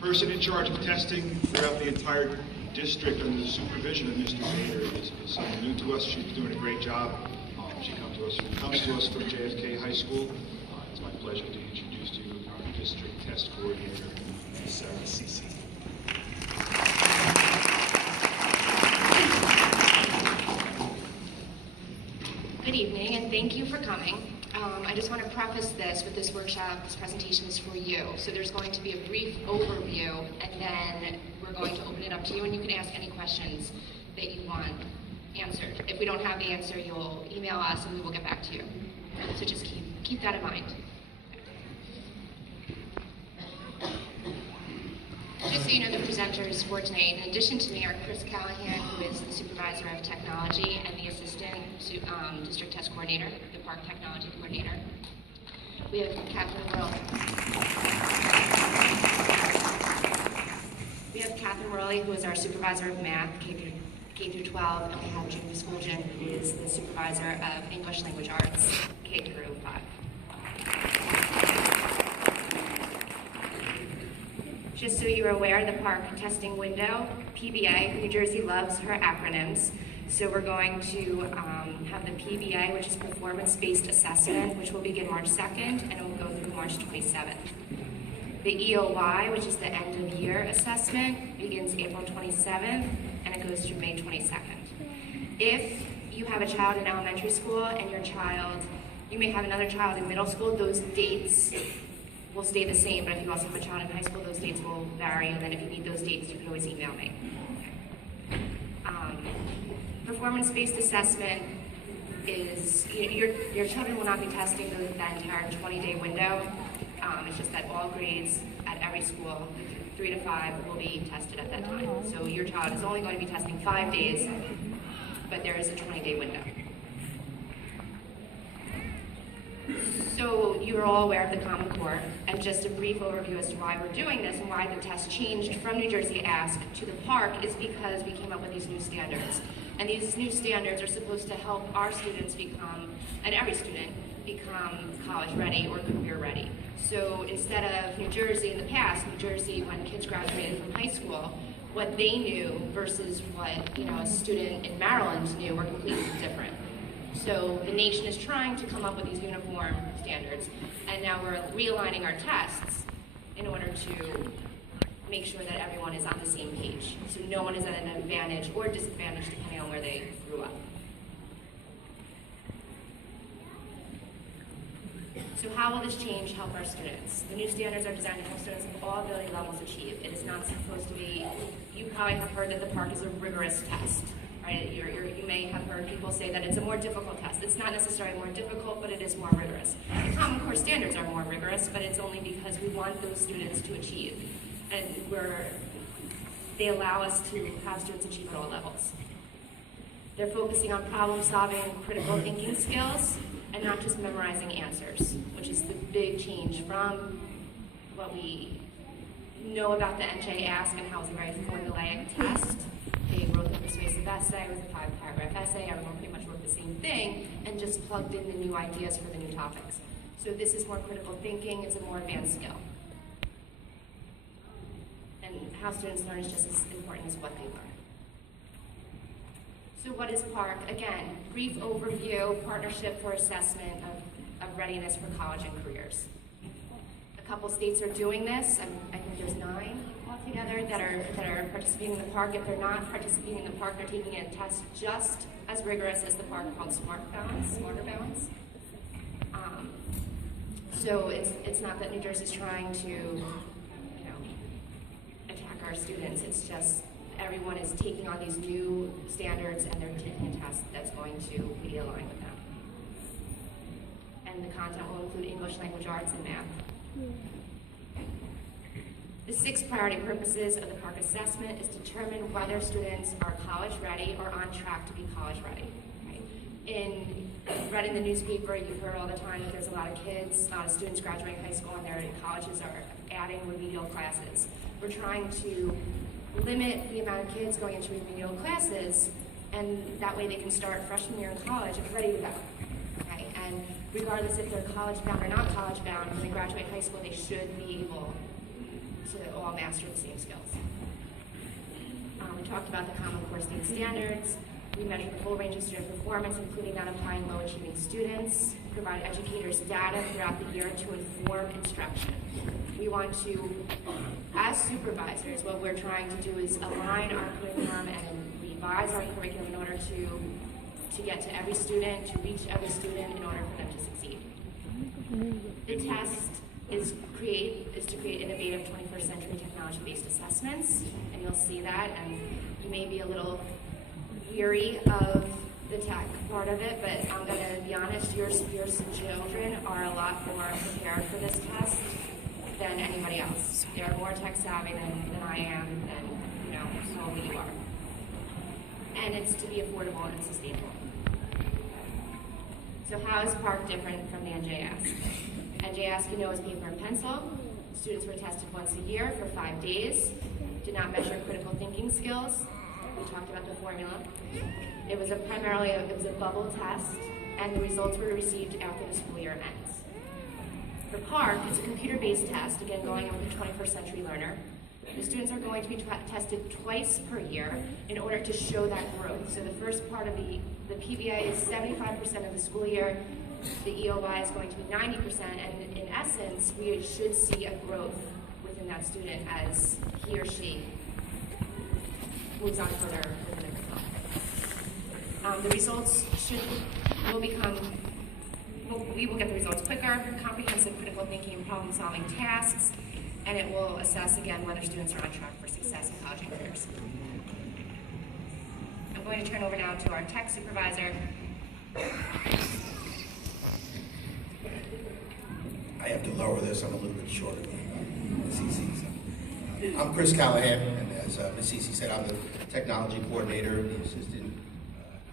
person in charge of testing throughout the entire district under the supervision of Mr. Bader is someone new to us. She's doing a great job. She comes to us from JFK High School. It's my pleasure to introduce to you our district test coordinator, Ms. PARCC. Good evening, and thank you for coming. I just want to preface this with this workshop. This presentation is for you. So there's going to be a brief overview, and then we're going to open it up to you, and you can ask any questions that you want answered. If we don't have the answer, you'll email us, and we will get back to you. So just keep that in mind. Just so you know, the presenters for tonight, in addition to me, are Chris Callahan, who is the supervisor of technology and the assistant district test coordinator, the PARCC technology coordinator. We have Catherine Worley, who is our supervisor of math, K through 12, and we have Junior School Jim, who is the supervisor of English Language Arts, K through 5. Just so you're aware, the PARCC testing window, PBA, New Jersey loves her acronyms. So we're going to have the PBA, which is performance-based assessment, which will begin March 2nd, and it will go through March 27th. The EOY, which is the end-of-year assessment, begins April 27th, and it goes through May 22nd. If you have a child in elementary school and you may have another child in middle school, those dates will stay the same, but if you also have a child in high school, those dates will vary, and then if you need those dates, you can always email me. Performance-based assessment is, your children will not be testing the entire 20-day window. It's just that all grades at every school, 3 to 5, will be tested at that time. So your child is only going to be testing 5 days, but there is a 20-day window. So you're all aware of the Common Core, and just a brief overview as to why we're doing this and why the test changed from New Jersey Ask to the PARCC is because we came up with these new standards. And these new standards are supposed to help our students become, and every student, become college ready or career ready. So instead of New Jersey in the past, New Jersey, when kids graduated from high school, what they knew versus what a student in Maryland knew were completely different. So the nation is trying to come up with these uniform standards, and now we're realigning our tests in order to make sure that everyone is on the same page. So no one is at an advantage or disadvantage depending on where they grew up. So how will this change help our students? The new standards are designed to help students of all ability levels achieve. It is not supposed to be, you probably have heard that the PARCC is a rigorous test. Right? You may have heard people say that it's a more difficult test. It's not necessarily more difficult, but it is more rigorous. The Common Core standards are more rigorous, but it's only because we want those students to achieve. And they allow us to have students achieve at all levels. They're focusing on problem solving and critical thinking skills, and not just memorizing answers, which is the big change from what we know about the NJ Ask and how it's a very formulaic test. They wrote the persuasive essay, it was a 5-paragraph essay, everyone pretty much wrote the same thing, and just plugged in the new ideas for the new topics. So this is more critical thinking, it's a more advanced skill. And how students learn is just as important as what they learn. So what is PARCC? Again, brief overview, partnership for assessment of readiness for college and careers. A couple states are doing this. I think there's 9 altogether that are participating in the PARCC. If they're not participating in the PARCC, they're taking a test just as rigorous as the PARCC called Smarter Balance. So it's not that New Jersey's trying to attack our students. It's just everyone is taking on these new standards and they're taking a test that's going to be aligned with them. And the content will include English Language Arts and math. The 6 priority purposes of the PARCC assessment is to determine whether students are college ready or on track to be college ready. Right? Read in the newspaper, you've heard all the time that there's a lot of kids, a lot of students graduating high school and their colleges are adding remedial classes. We're trying to limit the amount of kids going into remedial classes, and that way they can start freshman year in college and ready to go. Okay? And regardless if they're college bound or not college bound, when they graduate high school, they should be able to all master the same skills. We talked about the Common Core state standards. We measure the full range of student performance, including that applying low-achieving students, provide educators data throughout the year to inform instruction. We want to, as supervisors, what we're trying to do is align our curriculum and revise our curriculum in order to get to every student, to reach every student in order for them to succeed. The test is to create innovative 21st century technology-based assessments, and you'll see that, and you may be a little weary of the tech part of it, but I'm going to be honest, your children are a lot more prepared for this test than anybody else. They're more tech savvy than I am, than probably you are. And it's to be affordable and sustainable. So how is PARCC different from the NJS? NJS, is paper and pencil. Students were tested once a year for 5 days. Did not measure critical thinking skills. We talked about the formula. It was a bubble test, and the results were received after the school year ends. For PARCC, it's a computer-based test, again going with the 21st century learner. The students are going to be tested twice per year in order to show that growth. So the first part of the PBA is 75% of the school year. The EOY is going to be 90%, and in essence, we should see a growth within that student as he or she moves on further within the curriculum. The results we will get the results quicker, comprehensive critical thinking and problem solving tasks, and it will assess again whether students are on track for success in college and careers. I'm going to turn over now to our tech supervisor. I have to lower this, I'm a little bit shorter than Ms. Cece. I'm Chris Callahan, and as Ms. Cece said, I'm the technology coordinator, the assistant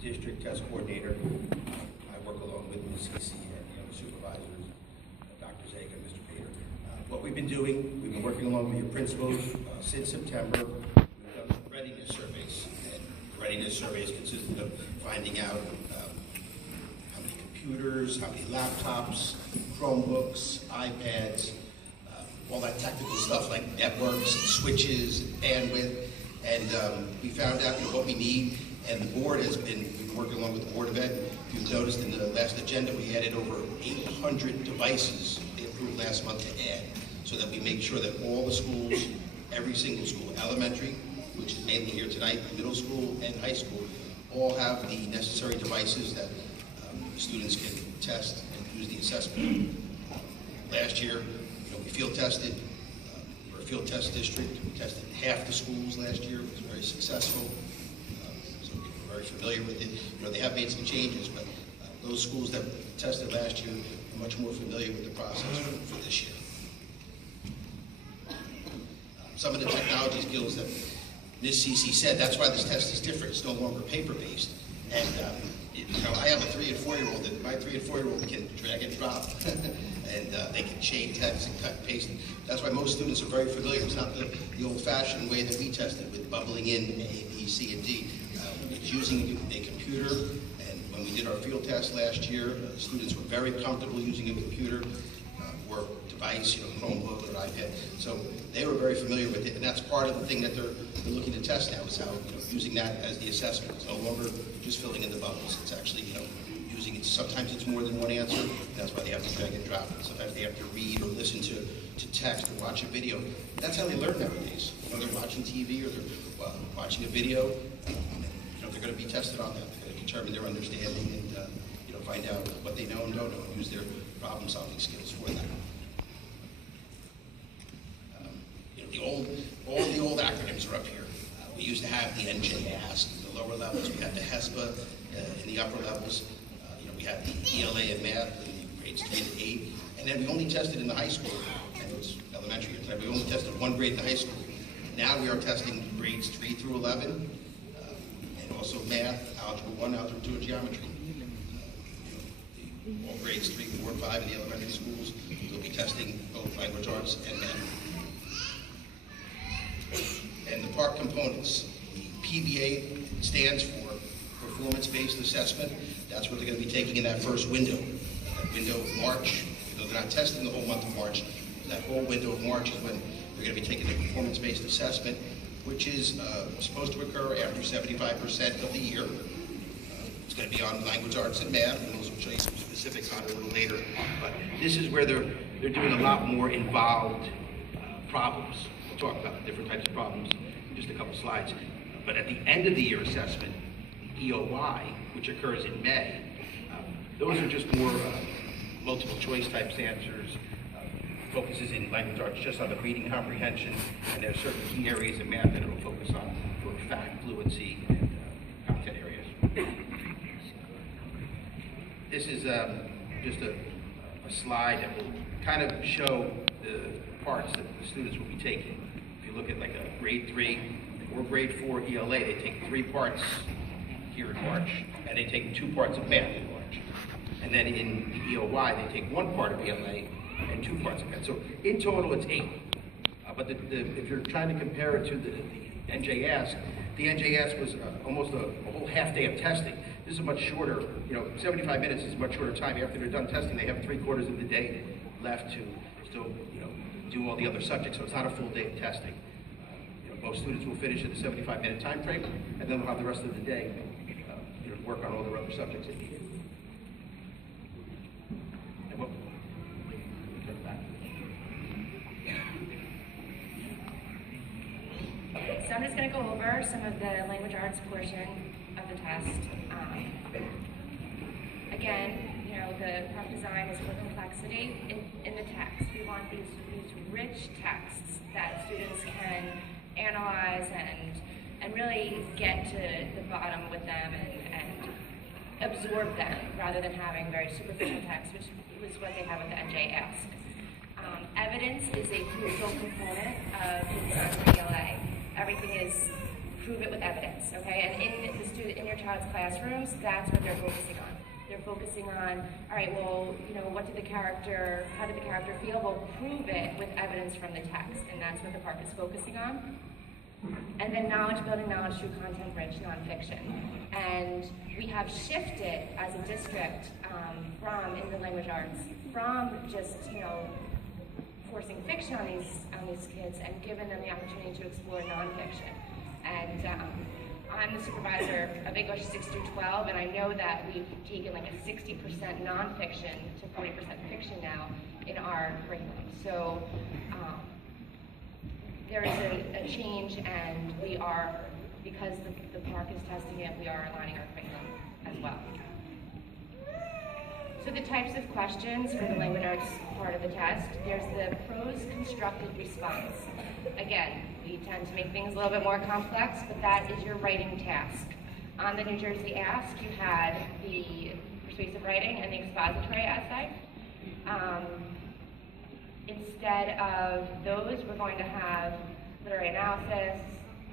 district test coordinator. I work along with Ms. Cece and the supervisors, Dr. Zaga and Mr. Pater. What we've been doing, we've been working along with your principals since September. We've done readiness surveys, and readiness surveys consisted of finding out how many computers, how many laptops, Chromebooks, iPads, all that technical stuff like networks, switches, bandwidth, and we found out what we need, and the board we've been working along with the Board of Ed. If you've noticed in the last agenda, we added over 800 devices they approved last month to add, so that we make sure that all the schools, every single school, elementary, which is mainly here tonight, middle school and high school, all have the necessary devices that students can test and use the assessment. Last year, we field tested. We're a field test district. We tested half the schools last year. It was very successful. So we're very familiar with it. They have made some changes, but those schools that tested last year are much more familiar with the process for this year. Some of the technology skills that Ms. Cece said, that's why this test is different. It's no longer paper-based. And I have a 3- and 4-year-old, and my 3- and 4-year-old can drag and drop, and they can chain text and cut and paste. That's why most students are very familiar. It's not the old-fashioned way that we tested with bubbling in A, B, C, and D. It's using a computer, and when we did our field test last year, students were very comfortable using a computer or device, Chromebook or iPad. So they were very familiar with it, and that's part of the thing that they're looking to test now, is how using that as the assessment. It's no longer just filling in the bubbles. It's actually using it. Sometimes it's more than one answer, and that's why they have to drag and drop it. Sometimes they have to read or listen to text or watch a video. That's how they learn nowadays. They're watching TV or they're watching a video. They're going to be tested on that. They're going to determine their understanding and find out what they know and don't know, and use their problem-solving skills for that. All the old acronyms are up here. We used to have the NJASC in the lower levels. We had the HESPA in the upper levels. We had the ELA in math in grades 3 to 8. And then we only tested in the high school. And it was elementary. We only tested one grade in the high school. Now we are testing grades 3 through 11, and also math, algebra 1, algebra 2, and geometry. All grades 3, 4, and 5 in the elementary schools. We'll be testing both language arts and math. And the PARCC components. The PBA stands for Performance-Based Assessment. That's what they're going to be taking in that first window. That window of March. They're not testing the whole month of March. That whole window of March is when They're going to be taking a performance-based assessment, which is supposed to occur after 75% of the year. It's going to be on language arts and math, and we'll show you some specifics on it a little later. But this is where they're doing a lot more involved problems. We'll talk about the different types of problems in just a couple slides. But at the end of the year assessment, the EOY, which occurs in May, those are just more multiple choice type answers, focuses in language arts just on the reading comprehension, and there are certain key areas in math that it will focus on for fact, fluency, and content areas. This is just a slide that will kind of show the parts that the students will be taking. If you look at like a grade 3 or grade 4 ELA, they take 3 parts here in March, and they take 2 parts of math in March. And then in the EOY, they take 1 part of ELA and 2 parts of math. So in total, it's 8. But if you're trying to compare it to the NJ Ask was almost a whole half day of testing. This is much shorter, 75 minutes is a much shorter time. After they're done testing, they have 3/4 of the day left to still, do all the other subjects. So it's not a full day of testing. Most students will finish at the 75-minute time frame, and then they'll have the rest of the day, to work on all their other subjects they need. So I'm just going to go over some of the language arts portion of the test. Again, the PARCC design is for complexity in the text. We want these rich texts that students can analyze and really get to the bottom with them and absorb them rather than having very superficial text, which was what they have with the NJ Ask. Evidence is a crucial component of the ELA. Everything is prove it with evidence, okay? And in your child's classrooms, that's what they're focusing on. They're focusing on, all right, well, how did the character feel? Well, prove it with evidence from the text, and that's what the PARCC is focusing on. And then knowledge building, knowledge through content-rich nonfiction. And we have shifted as a district from, in the language arts, from just, forcing fiction on these kids and giving them the opportunity to explore nonfiction. And I'm the supervisor of English 6 through 12, and I know that we've taken like a 60% nonfiction to 40% fiction now in our curriculum. So there is a change, and we are, because the PARCC is testing it, we are aligning our curriculum as well. So the types of questions for the language arts part of the test, there's the prose constructed response. Again, we tend to make things a little bit more complex, but that is your writing task. On the New Jersey Ask, you had the persuasive writing and the expository essay. Instead of those, we're going to have literary analysis,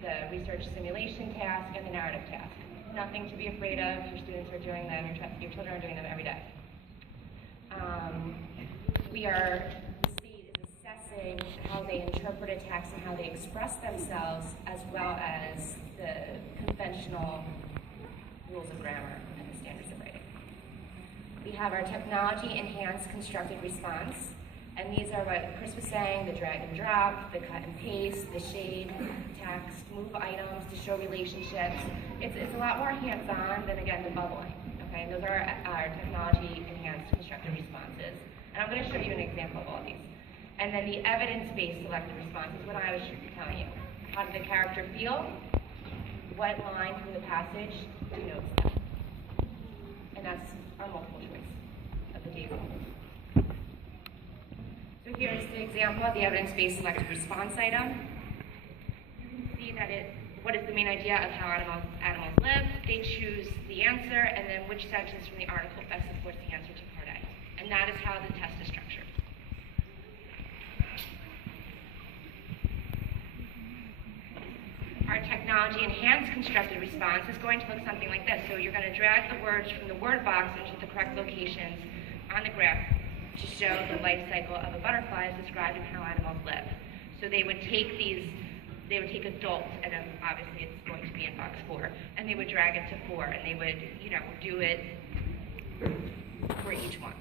the research simulation task, and the narrative task. Nothing to be afraid of. Your students are doing them, your children are doing them every day. The state is assessing how they interpret a text and how they express themselves, as well as the conventional rules of grammar and the standards of writing. We have our technology-enhanced constructed response, and these are what Chris was saying, the drag and drop, the cut and paste, the shade, text, move items to show relationships. It's a lot more hands-on than, again, the bubbling. Okay, those are our technology-enhanced constructed responses. And I'm going to show you an example of all these. And then the evidence-based selected response is what I was telling you. How did the character feel? What line from the passage denotes that? And that's our multiple choice of the table. So here's the example of the evidence-based selected response item. You can see that what is the main idea of how animals live. They choose the answer, and then which sentence from the article best supports the answer to part A. And that is how the test is structured. Our technology-enhanced constructed response is going to look something like this. So you're going to drag the words from the word box into the correct locations on the graph to show the life cycle of a butterfly as described in how animals live. So they would take adults, and obviously it's going to be in box 4, and they would drag it to 4, and they would, do it for each one.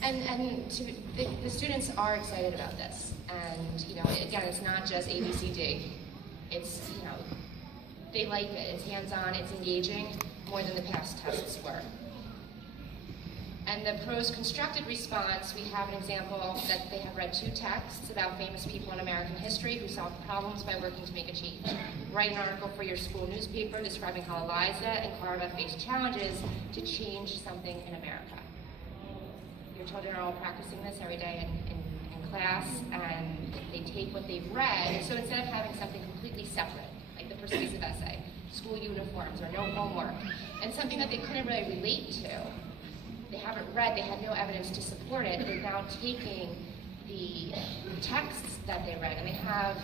The students are excited about this, and again, it's not just ABCD. It's they like it. It's hands-on. It's engaging more than the past tests were. And the pros constructed response, we have an example that they have read 2 texts about famous people in American history who solved problems by working to make a change. Write an article for your school newspaper describing how Eliza and Carva faced challenges to change something in America. Your children are all practicing this every day in class, and they take what they've read. So instead of having something completely separate, like the persuasive essay, school uniforms, or no homework, and something that they couldn't really relate to, they haven't read, they had no evidence to support it, they're now taking the texts that they read, and they have,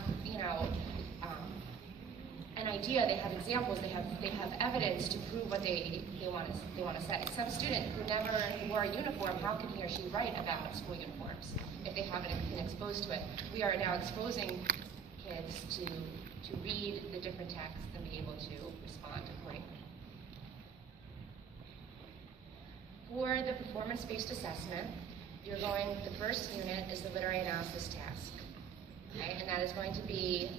an idea, they have examples, they have evidence to prove what they want to say. Some student who never wore a uniform, how can he or she write about school uniforms if they haven't been exposed to it? We are now exposing kids to read the different texts and be able to respond accordingly. For the performance-based assessment, the first unit is the literary analysis task. Okay? And that is going to be,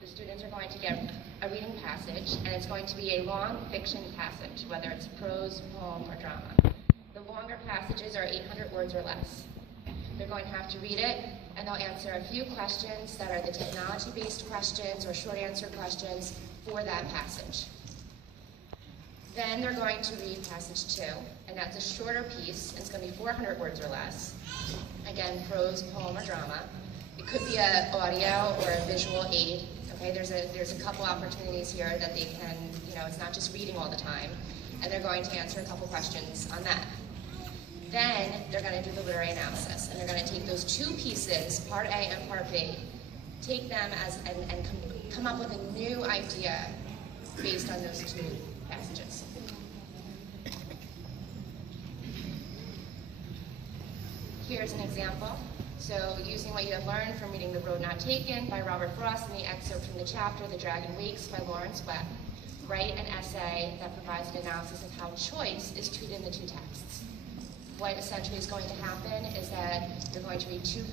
the students are going to get a reading passage, and it's going to be a long fiction passage, whether it's prose, poem, or drama. The longer passages are 800 words or less. They're going to have to read it, and they'll answer a few questions that are the technology-based questions or short answer questions for that passage. Then they're going to read passage 2, and that's a shorter piece. It's going to be 400 words or less. Again, prose, poem, or drama. It could be an audio or a visual aid. Okay, there's a couple opportunities here that they can, it's not just reading all the time, and they're going to answer a couple questions on that. Then they're going to do the literary analysis, and they're going to take those 2 pieces, part A and part B, take them and come up with a new idea based on those 2 passages. Here's an example. So using what you have learned from reading The Road Not Taken by Robert Frost and the excerpt from the chapter The Dragon Wakes by Lawrence Webb, write an essay that provides an analysis of how choice is treated in the 2 texts. What essentially is going to happen is that they're going to read two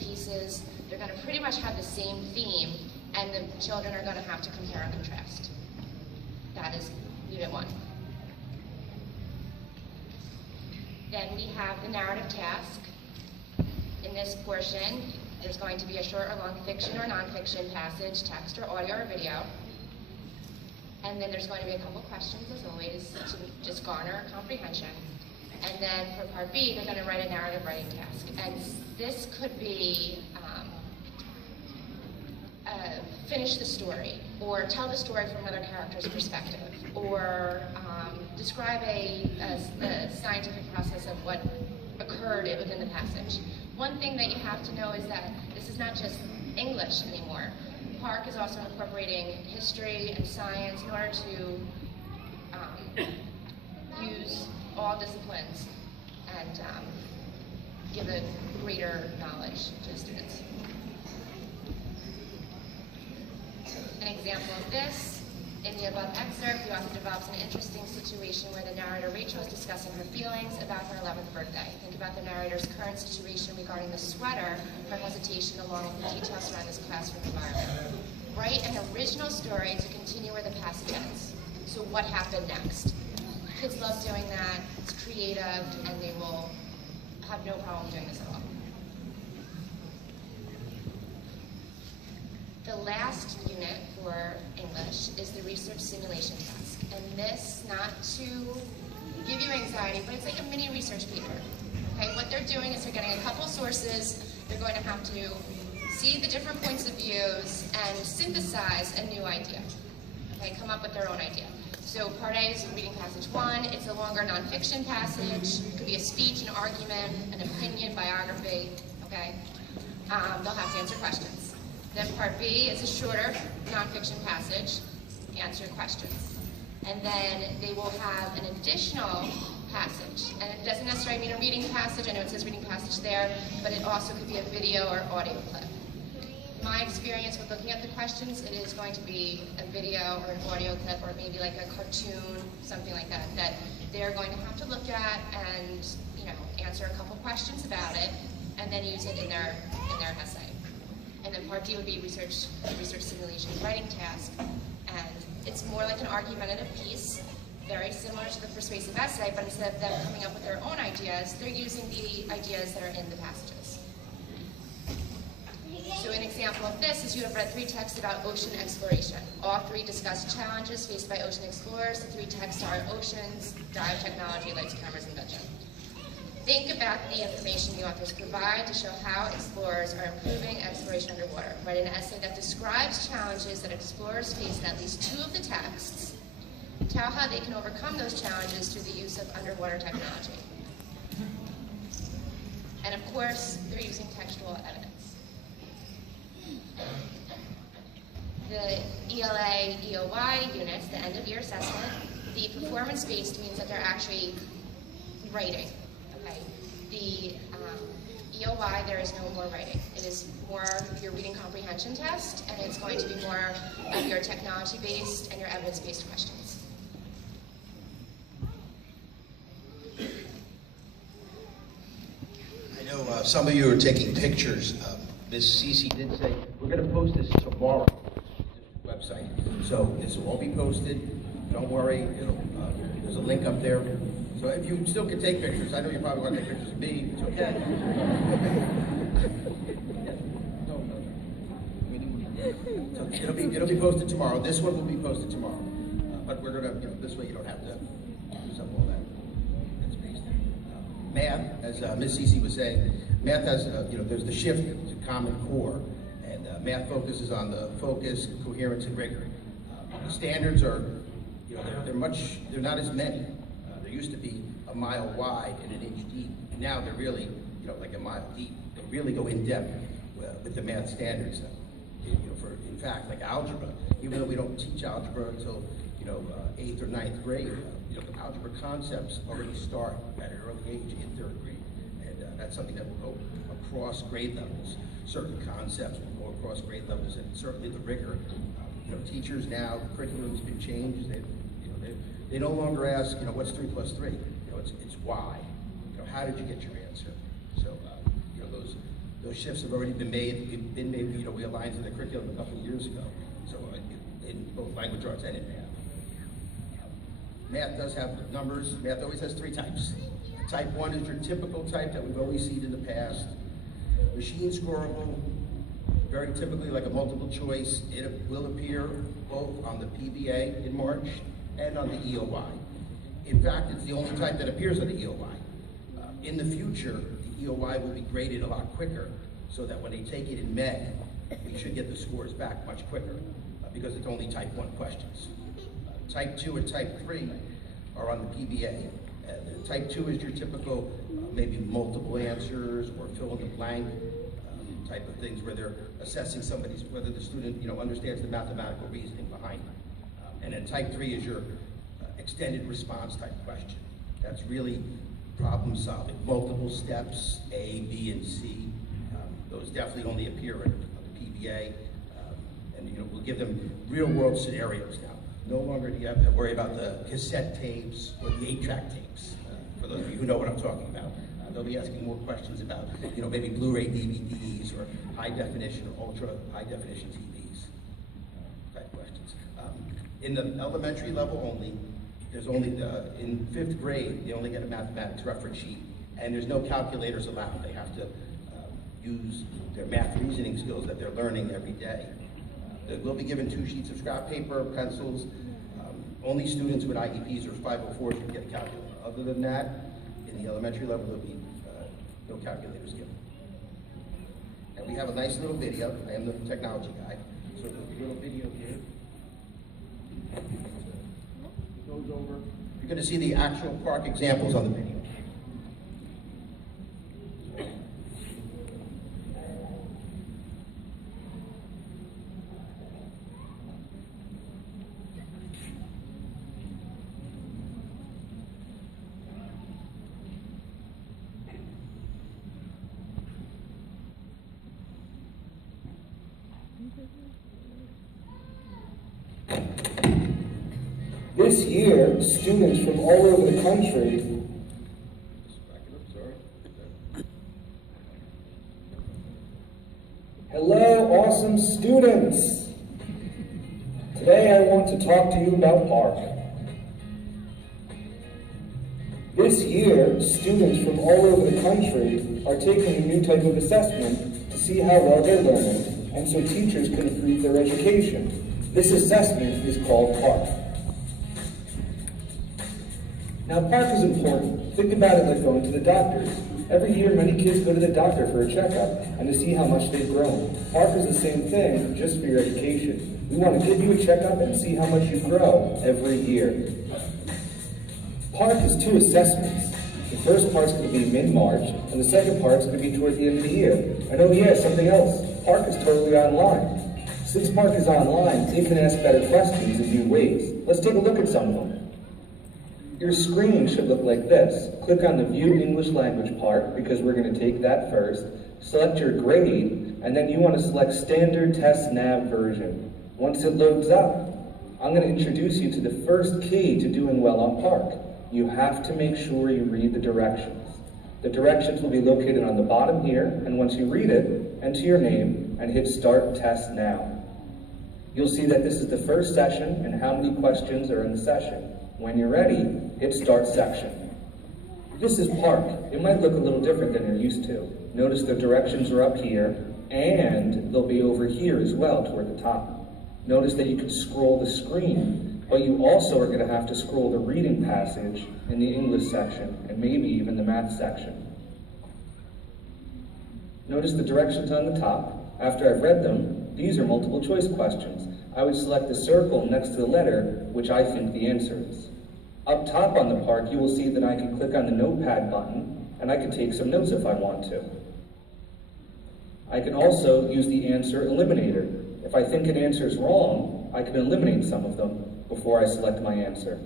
pieces. They're going to pretty much have the same theme, and the children are going to have to compare and contrast. That is Unit 1. Then we have the narrative task. In this portion, there's going to be a short or long fiction or nonfiction passage, text or audio or video. And then there's going to be a couple questions, as always, to just garner comprehension. And then for part B, they're going to write a narrative writing task. And this could be finish the story, or tell the story from another character's perspective, or describe a scientific process of what occurred within the passage. One thing that you have to know is that this is not just English anymore. PARCC is also incorporating history and science in order to use all disciplines and give a greater knowledge to the students. An example of this, in the above excerpt, the author develops an interesting situation where the narrator, Rachel, is discussing her feelings about her 11th birthday. Think about the narrator's current situation regarding the sweater, her hesitation, along with the details around this classroom environment. Write an original story to continue where the passage ends. So what happened next? Kids love doing that, it's creative, and they will have no problem doing this at all. The last unit for English is the research simulation task. And this, not to give you anxiety, but it's like a mini research paper. Okay, what they're doing is they're getting a couple sources, they're going to have to see the different points of views and synthesize a new idea. Okay, come up with their own idea. So part A is reading passage 1, it's a longer nonfiction passage, it could be a speech, an argument, an opinion, biography, okay? They'll have to answer questions. Then part B is a shorter nonfiction passage, answer questions. And then they will have an additional passage. And it doesn't necessarily mean a reading passage, I know it says reading passage there, but it also could be a video or audio clip. my experience with looking at the questions, it is going to be a video or an audio clip or maybe like a cartoon, something like that, that they're going to have to look at and, you know, answer a couple questions about it and then use it in their essay. And then part D would be research simulation writing task. And it's more like an argumentative piece, very similar to the persuasive essay, but instead of them coming up with their own ideas, they're using the ideas that are in the passages. So an example of this is you have read 3 texts about ocean exploration. All 3 discuss challenges faced by ocean explorers. The 3 texts are oceans, dive technology, lights, cameras, invention. Think about the information the authors provide to show how explorers are improving exploration underwater. Write an essay that describes challenges that explorers face in at least 2 of the texts. Tell how they can overcome those challenges through the use of underwater technology. And of course, they're using textual evidence. The ELA, EOY units, the end of year assessment, the performance-based means that they're actually writing. Okay. The EOY, there is no more writing. It is more your reading comprehension test, and it's going to be more of your technology-based and your evidence-based questions. I know some of you are taking pictures. Ms. Cece did say, we're going to post this tomorrow on the website. So this will all be posted. Don't worry, there's a link up there. So if you still can take pictures, I know you probably want to take pictures of me, it's okay. So it'll be posted tomorrow. This one will be posted tomorrow. But we're going to, this way you don't have to use up all that space. Math, as Ms. Cece was saying, math has, there's the shift to Common Core, and math focuses on the focus, coherence, and rigor. The standards are, they're not as many. There used to be a mile wide and an inch deep, and now they're really, like a mile deep. They really go in depth with the math standards. In fact, like algebra, even though we don't teach algebra until 8th or 9th grade, the algebra concepts already start at an early age in 3rd grade. And that's something that will go across grade levels. Certain concepts will go across grade levels, and certainly the rigor. Teachers now, curriculum's been changed. They no longer ask, what's 3 plus 3? It's why. How did you get your answer? So, those shifts have already been made. We aligned to the curriculum a couple of years ago. So, in both language arts and in math. Math does have numbers. Math always has 3 types. Type 1 is your typical type that we've always seen in the past. Machine scoreable, very typically like a multiple choice. It will appear both on the PBA in March and on the EOY. In fact, it's the only type that appears on the EOY. In the future, the EOY will be graded a lot quicker, so that when they take it in May, we should get the scores back much quicker, because it's only type 1 questions. Type 2 and type 3 are on the PBA. Type 2 is your typical maybe multiple answers or fill in the blank type of things, where they're assessing whether the student understands the mathematical reasoning behind it. And then type 3 is your extended response type question. That's really problem solving, multiple steps, A, B, and C. Those definitely only appear on the PBA. And we'll give them real world scenarios now. No longer do you have to worry about the cassette tapes or the 8-track tapes, for those of you who know what I'm talking about. They'll be asking more questions about, maybe Blu-ray DVDs or high definition or ultra high definition TVs type questions. In the elementary level only, there's only, in 5th grade, they only get a mathematics reference sheet, and there's no calculators allowed. They have to use their math reasoning skills that they're learning every day. They will be given 2 sheets of scrap paper, pencils. Only students with IEPs or 504s can get a calculator. Other than that, in the elementary level, there'll be no calculators given. And we have a nice little video. I am the technology guy. So there's a little video here. It goes over. You're going to see the actual PARCC examples on the video. This year, students from all over the country Hello, awesome students! Today I want to talk to you about PARCC. This year, students from all over the country are taking a new type of assessment to see how well they're learning, and so teachers can improve their education. This assessment is called PARCC. Now, PARCC is important. Think about it like going to the doctor. Every year, many kids go to the doctor for a checkup and to see how much they've grown. PARCC is the same thing, just for your education. We want to give you a checkup and see how much you grow every year. PARCC is 2 assessments. The first part's going to be mid-March, and the second part's going to be toward the end of the year. And oh yeah, something else. PARCC is totally online. Since PARCC is online, you can ask better questions in new ways. Let's take a look at some of them. Your screen should look like this. Click on the View English Language part, because we're going to take that first. Select your grade, and then you want to select Standard Test Nav version. Once it loads up, I'm going to introduce you to the first key to doing well on PARCC. You have to make sure you read the directions. The directions will be located on the bottom here, and once you read it, enter your name and hit Start Test Now. You'll see that this is the first session and how many questions are in the session. When you're ready, hit Start Section. This is PARCC. It might look a little different than you're used to. Notice the directions are up here, and they'll be over here as well toward the top. Notice that you can scroll the screen, but you also are going to have to scroll the reading passage in the English section, and maybe even the math section. Notice the directions on the top. After I've read them, these are multiple choice questions. I would select the circle next to the letter, which I think the answer is. Up top on the PARCC, you will see that I can click on the notepad button, and I can take some notes if I want to. I can also use the answer eliminator. If I think an answer is wrong, I can eliminate some of them before I select my answer.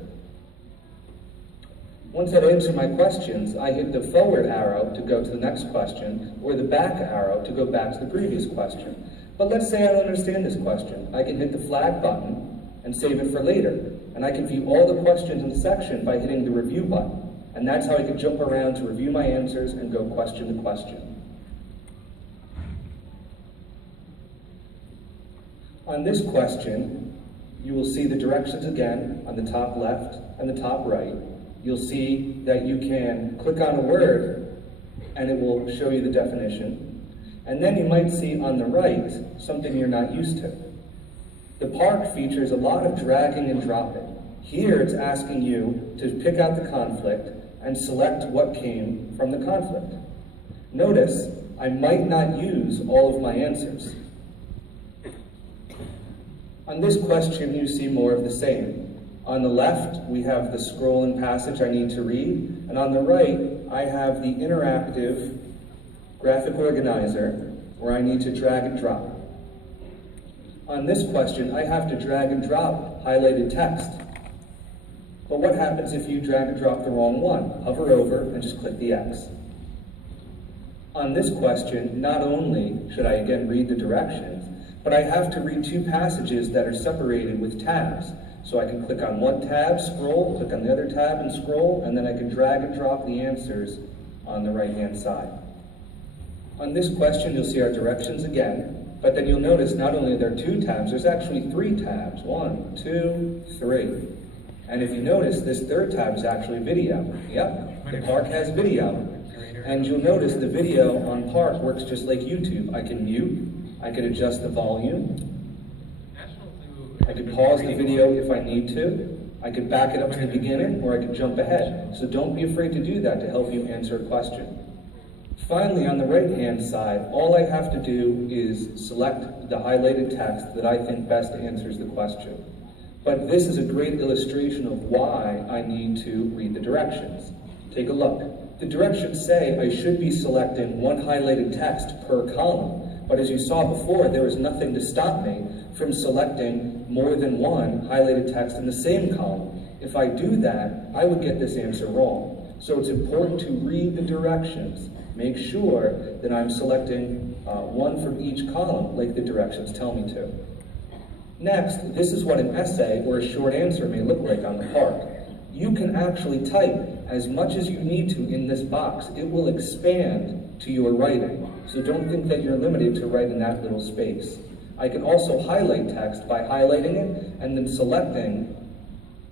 Once I've answered my questions, I hit the forward arrow to go to the next question, or the back arrow to go back to the previous question. But let's say I don't understand this question. I can hit the flag button and save it for later. And I can view all the questions in the section by hitting the review button. And that's how I can jump around to review my answers and go question to question. On this question, you will see the directions again on the top left and the top right. You'll see that you can click on a word and it will show you the definition. And then you might see on the right something you're not used to. The PARCC features a lot of dragging and dropping. Here it's asking you to pick out the conflict and select what came from the conflict. Notice, I might not use all of my answers. On this question, you see more of the same. On the left, we have the scroll and passage I need to read, and on the right, I have the interactive graphic organizer where I need to drag and drop. On this question, I have to drag and drop highlighted text. But what happens if you drag and drop the wrong one? Hover over and just click the X. On this question, not only should I again read the directions, but I have to read 2 passages that are separated with tabs. So I can click on one tab, scroll, click on the other tab and scroll, and then I can drag and drop the answers on the right-hand side. On this question, you'll see our directions again, but then you'll notice not only are there 2 tabs, there's actually 3 tabs. 1, 2, 3. And if you notice, this 3rd tab is actually video. Yep, the PARCC has video. And you'll notice the video on PARCC works just like YouTube. I can mute, I can adjust the volume, I can pause the video if I need to, I can back it up to the beginning, or I can jump ahead. So don't be afraid to do that to help you answer a question. Finally, on the right-hand side, all I have to do is select the highlighted text that I think best answers the question. But this is a great illustration of why I need to read the directions. Take a look. The directions say I should be selecting 1 highlighted text per column. But as you saw before, there was nothing to stop me from selecting more than 1 highlighted text in the same column. If I do that, I would get this answer wrong. So it's important to read the directions. Make sure that I'm selecting one from each column, like the directions tell me to. Next, this is what an essay or a short answer may look like on the park. You can actually type as much as you need to in this box. It will expand to your writing, so don't think that you're limited to writing that little space. I can also highlight text by highlighting it and then selecting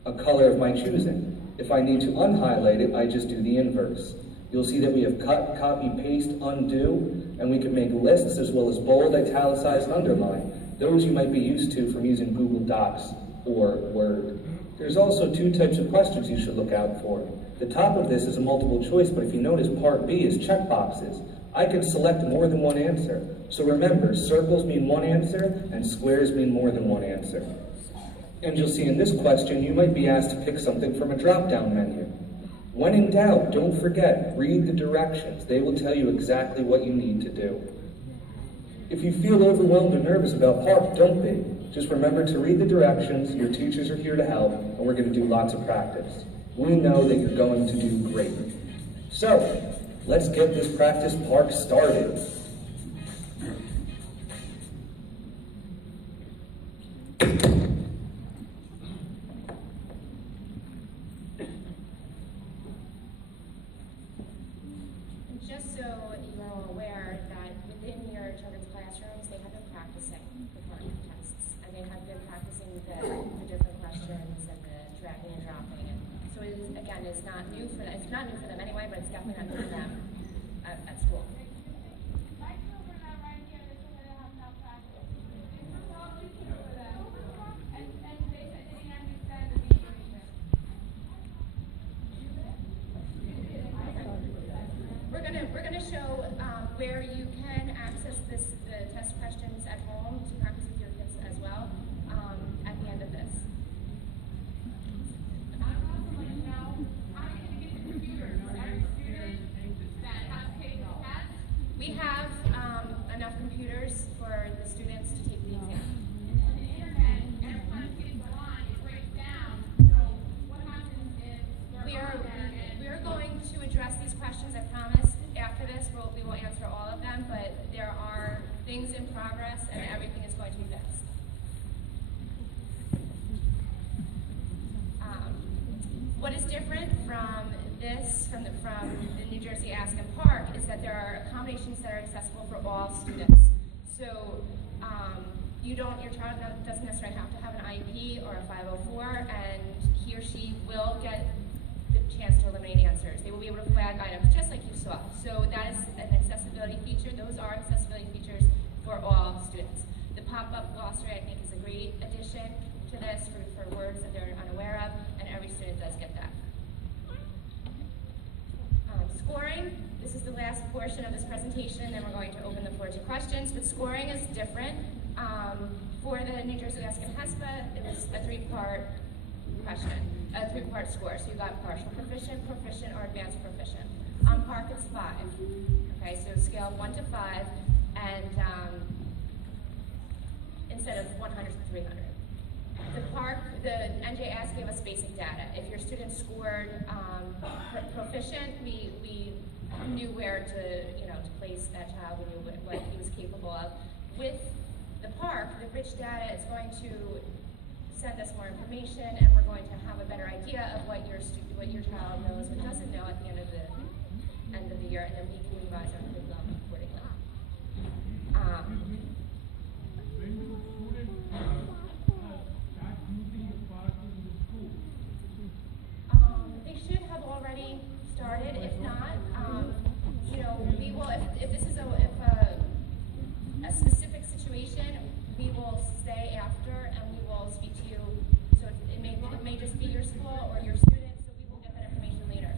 a color of my choosing. If I need to unhighlight it, I just do the inverse. You'll see that we have cut, copy, paste, undo, and we can make lists as well as bold, italicized, underline. Those you might be used to from using Google Docs or Word. There's also two types of questions you should look out for. The top of this is a multiple choice, but if you notice, part B is checkboxes. I can select more than one answer. So remember, circles mean one answer, and squares mean more than one answer. And you'll see in this question, you might be asked to pick something from a drop-down menu. When in doubt, don't forget, read the directions. They will tell you exactly what you need to do. If you feel overwhelmed or nervous about PARCC, don't be. Just remember to read the directions, your teachers are here to help, and we're going to do lots of practice. We know that you're going to do great. So, let's get this practice PARCC started. Just so you are all aware that within your children's classrooms, they have been practicing the PARCC tests, and they have been practicing the different questions and the dragging and dropping. And so it is, again, it's not new for them. It's not new for them anyway, but it's definitely not new for them at school. My children are right here. This is where they have no practice. This is all we do for them. And they said they didn't understand the mediation. We're gonna show where you can access the test questions at home to practice with your kids as well at the end of this. I also want to know how are you going to get computers for every student that has taken the test? We have enough computers for the students to take the exam. And the internet, everyone's getting online, it breaks down. So what happens if We they're are on there and we are going to address these questions, I promise. After this, we will answer all of them, but there are things in progress and everything is going to be fixed. What is different from this, from the New Jersey Ask and PARCC, is that there are accommodations that are accessible for all students. So your child doesn't necessarily have to have an IEP or a 504, and he or she will get the chance to eliminate answers. They will be able to flag items just like you saw. So that is an accessibility feature. Those are accessibility features for all students. The pop-up glossary, I think, is a great addition to this for words that they're unaware of, and every student does get that. Scoring, this is the last portion of this presentation, then we're going to open the floor to questions, but scoring is different. For the New Jersey Ask and HESPA, it was a three-part question, a three-part score. So you got partial proficient, proficient, or advanced proficient. On PARCC, it's 5. Okay, so scale 1 to 5, and instead of 100 to 300. The PARCC, the NJ Ask gave us basic data. If your student scored proficient, we knew where to place that child. We knew what he was capable of. With the PARCC, the rich data is going to send us more information, and we're going to have a better idea of what your child knows and doesn't know at the end of the year, and then we can revise our curriculum accordingly. They should have already started. If not, we will. If this is a specific situation, we will stay after and we will speak to you. So it may just be your school or your student. So we will get that information later.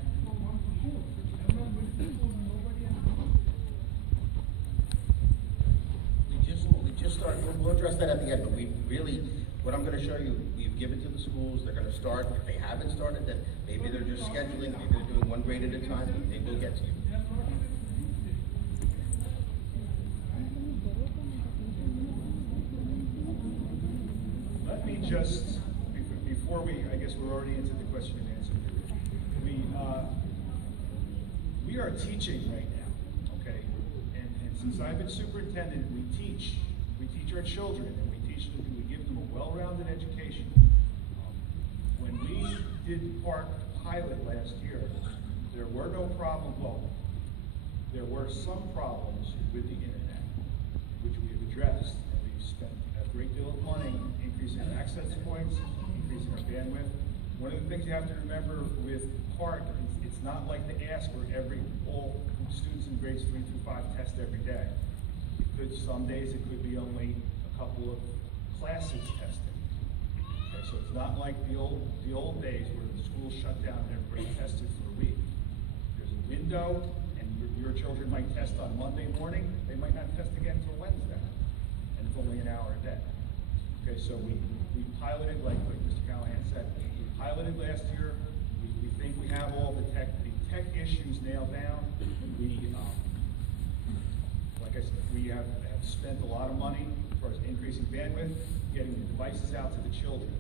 We just started. We'll address that at the end, but we really, what I'm going to show you, we've given to the schools. They're going to start. If they haven't started, then maybe they're just scheduling. Maybe they're doing one grade at a time. Maybe we'll get to you. Let me just, before I guess we're already into the question and answer period. We are teaching right now, okay? And so since I've been superintendent, we teach our children, and we teach them, we give them a well-rounded education. When we did the PARCC pilot last year, there were no problems. Well, there were some problems with the internet, which we have addressed, and we've spent a great deal of money increasing our access points, increasing our bandwidth. One of the things you have to remember with PARCC is it's not like the ask where all students in grades 3 through 5 test every day. Some days it could be only a couple of classes testing. Okay, so it's not like the old days where the school shut down and everybody tested for a week. There's a window, and your children might test on Monday morning. They might not test again until Wednesday, and it's only an hour a day. Okay, so we piloted, like Mr. Callahan said, we piloted last year. We think we have all the tech issues nailed down. Like I said, we have spent a lot of money as far as increasing bandwidth, getting the devices out to the children.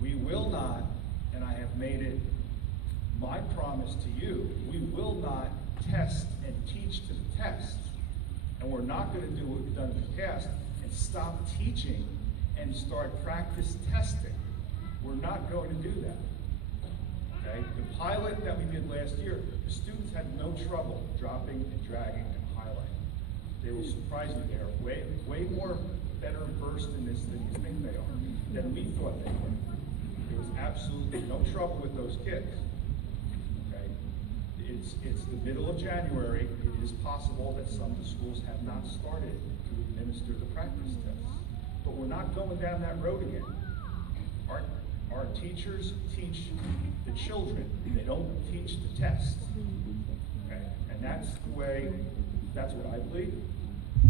We will not, and I have made it my promise to you, we will not test and teach to the test. And we're not going to do what we've done in the past and stop teaching and start practice testing. We're not going to do that. Okay? The pilot that we did last year, the students had no trouble dropping and dragging and highlighting. They will surprise you. They are way more better versed in this than you think they are, than we thought they were. There was absolutely no trouble with those kids. Okay? It's the middle of January. It is possible that some of the schools have not started to administer the practice tests. But we're not going down that road again. Our teachers teach the children. They don't teach the test. Okay? And that's the way, that's what I believe.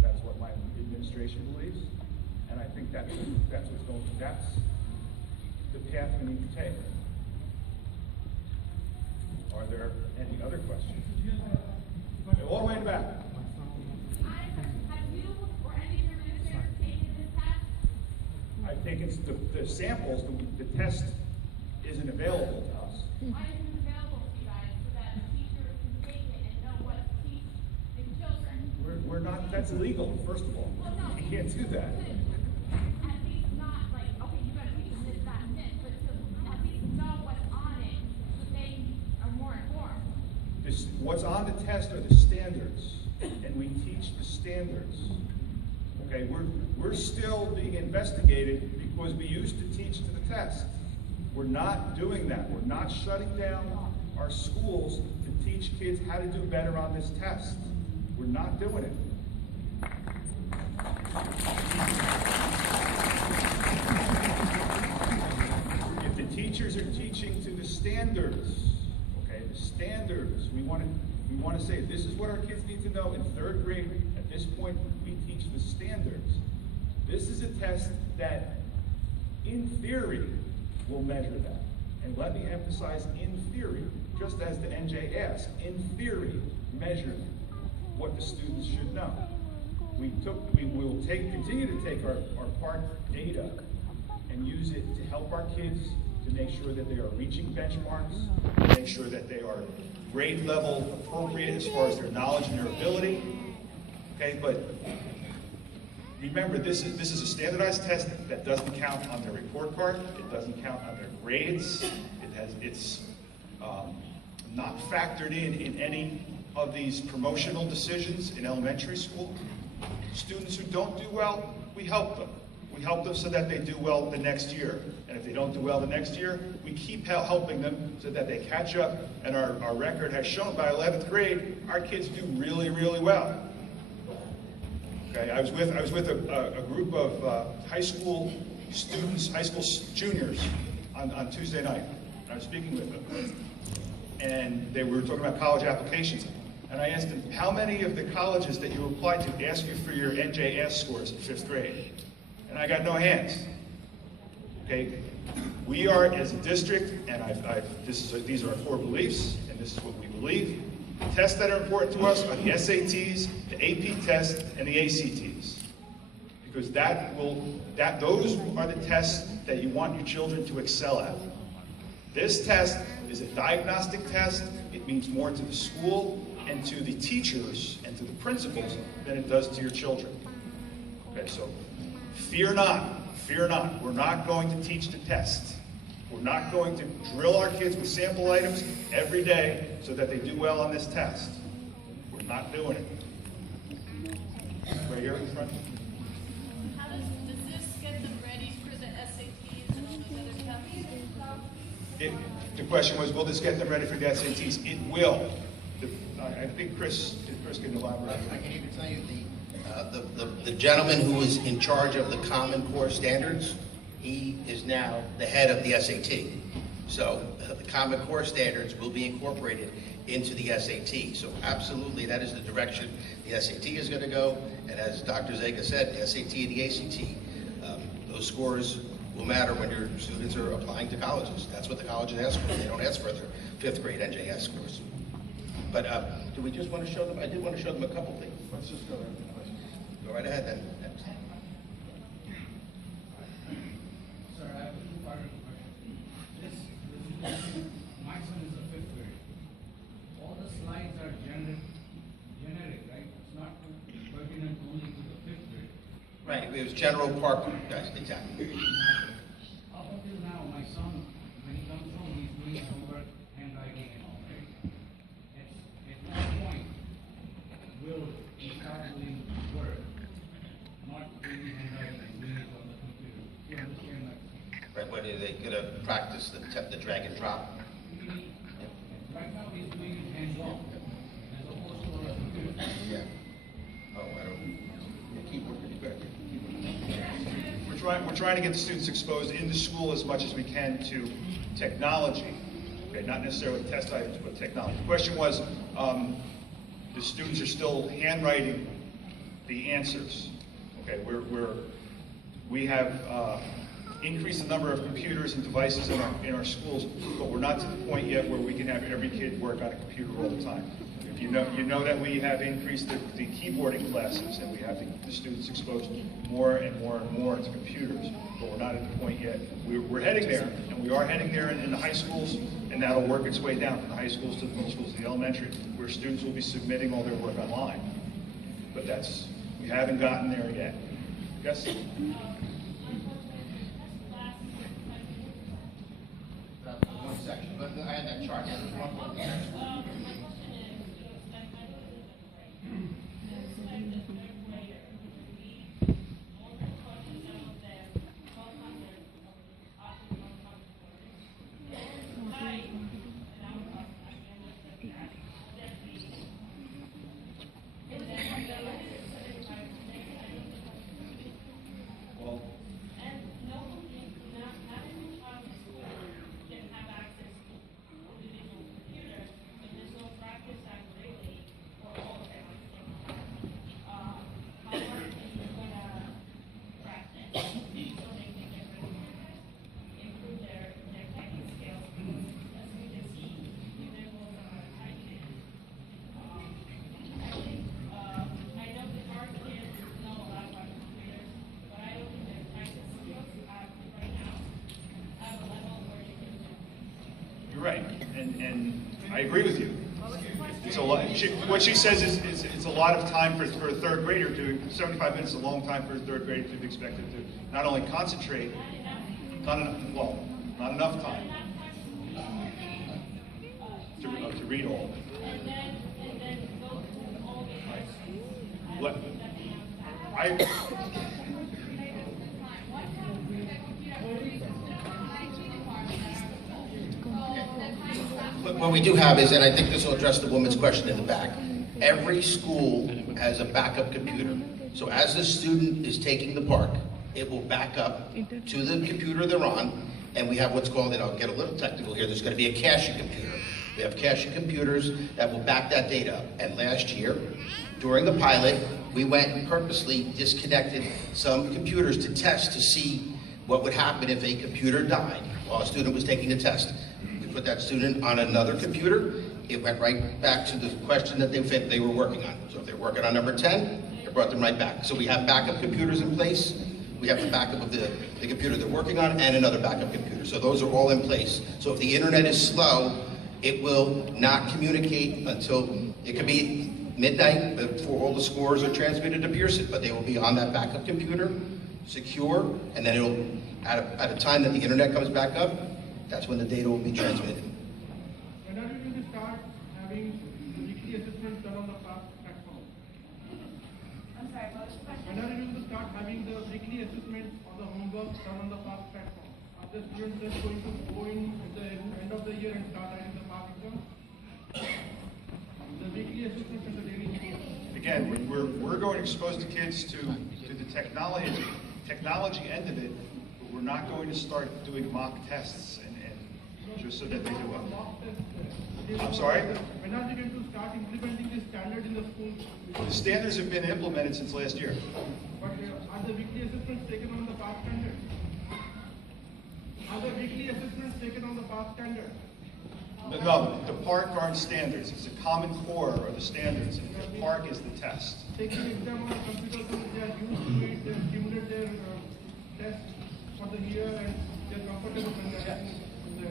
That's what my administration believes. And I think that's the path we need to take. Are there any other questions? All the way in the back. Have you or any of your administrators taken this test? I've taken the samples. The test isn't available to us. Why isn't it available to you guys so that teachers can take it and know what to teach the children? We're not. That's illegal. First of all, Well, no. you can't do that. At least not like, okay, you gotta teach this, that, and this, but to at least know what's on it so they are more informed. What's on the test are the standards, and we teach the standards. Okay, we're still being investigated because we used to teach to the test. We're not doing that. We're not shutting down our schools to teach kids how to do better on this test. We're not doing it. If the teachers are teaching to the standards, okay, the standards, we want to say this is what our kids need to know in 3rd grade. At this point, we teach the standards. This is a test that, in theory, will measure that. And let me emphasize in theory, just as the NJ asked, in theory, measure what the students should know. We will continue to take our PARCC data and use it to help our kids to make sure that they are reaching benchmarks, to make sure that they are grade level appropriate as far as their knowledge and their ability. Okay, but remember, this is a standardized test that doesn't count on their report card. It doesn't count on their grades. It's not factored in any of these promotional decisions in elementary school. Students who don't do well, we help them. We help them so that they do well the next year. And if they don't do well the next year, we keep helping them so that they catch up. And our record has shown by 11th grade, our kids do really, really well. Okay, I was with a group of high school students, high school juniors on Tuesday night. I was speaking with them. And we were talking about college applications. And I asked them, how many of the colleges that you applied to ask you for your NJS scores in 5th grade? And I got no hands. Okay, we are, as a district, and these are our core beliefs, and this is what we believe. The tests that are important to us are the SATs, the AP test, and the ACTs. Because those are the tests that you want your children to excel at. This test is a diagnostic test. It means more to the school. and to the teachers and to the principals than it does to your children. Okay, so fear not, fear not. We're not going to teach to test. We're not going to drill our kids with sample items every day so that they do well on this test. We're not doing it. Right here in front. How does this get them ready for the SATs and all those other tests? The question was, will this get them ready for the SATs? It will. I think Chris can elaborate. I can even tell you the gentleman who is in charge of the Common Core standards, he is now the head of the SAT. So the Common Core standards will be incorporated into the SAT. So absolutely, that is the direction the SAT is going to go. And as Dr. Zega said, the SAT and the ACT, those scores will matter when your students are applying to colleges. That's what the colleges ask for. They don't ask for their 5th grade NJS scores. But do we just want to show them? I did want to show them a couple things. Let's just go there. Go right ahead then. Next. Sir, I have a two-part question. My son is a 5th grade. All the slides are generic, right? It's not pertinent only to the 5th grade. Right, it was general park, guys, exactly. Up until now, my son, when he comes home, he's doing homework, handwriting and all, right? At what point will he start doing work, not doing handwriting, doing it on the computer? Do you understand that? Right, what are they gonna practice the drag and drop? Right now, he's doing it hands-on, as opposed to on a computer. Yeah. Oh, I don't, yeah, keyboard, pretty good. We're trying to get the students exposed in the school as much as we can to technology. Okay, not necessarily test items, but technology. The question was, the students are still handwriting the answers. Okay, we have increased the number of computers and devices in our schools, but we're not to the point yet where we can have every kid work on a computer all the time. You know that we have increased the keyboarding classes, and we have the students exposed more and more and more to computers, but we're not at the point yet. We're heading there, and we are heading there in the high schools, and that'll work its way down from the high schools to the middle schools to the elementary, where students will be submitting all their work online. But we haven't gotten there yet. Yes? One section, but I had that chart. You're right, and I agree with you. It's a lot. What she says is it's a lot of time for a 3rd grader to. 75 minutes is a long time for a 3rd grader to be expected to not only concentrate, not enough time to read all of it. What we do have is, and I think this will address the woman's question in the back, every school has a backup computer. So as the student is taking the park, it will back up to the computer they're on, and we have what's called, and I'll get a little technical here, there's going to be a caching computer. We have caching computers that will back that data up. And last year, during the pilot, we went and purposely disconnected some computers to test to see what would happen if a computer died while a student was taking the test. We put that student on another computer. It went right back to the question that they were working on. So if they're working on number 10, it brought them right back. So we have backup computers in place. We have the backup of the computer they're working on and another backup computer. So those are all in place. So if the internet is slow, it will not communicate until It could be midnight before all the scores are transmitted to Pearson, but they will be on that backup computer, secure, and then it'll, at a time that the internet comes back up, that's when the data will be transmitted. When are you going to start having the weekly assessments done on the PARCC platform? I'm sorry, what was the question? When are you going to start having the weekly assessments or the homework done on the PARCC platform? Are the students just going to go in at the end of the year and start writing the PARCC exam? The weekly assessments and the daily assessments. Again, we're going to expose the kids to the technology end of it, but we're not going to start doing mock tests and just so that they do well. Mock tests, I'm sorry? When are they going to start implementing this standard in the schools? The standards have been implemented since last year. But are the weekly assessments taken on the PARCC standard? Are the weekly assessments taken on the PARCC standard? No, the PARCC aren't standards. It's a common core of the standards. And the PARCC is the test. Taking exam on a computer so they are used to it, they simulate their test for the year and they're comfortable when they're in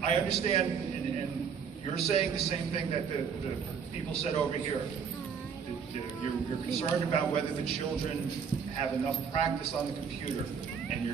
the I understand, and you're saying the same thing that the people said over here. You're concerned about whether the children have enough practice on the computer, and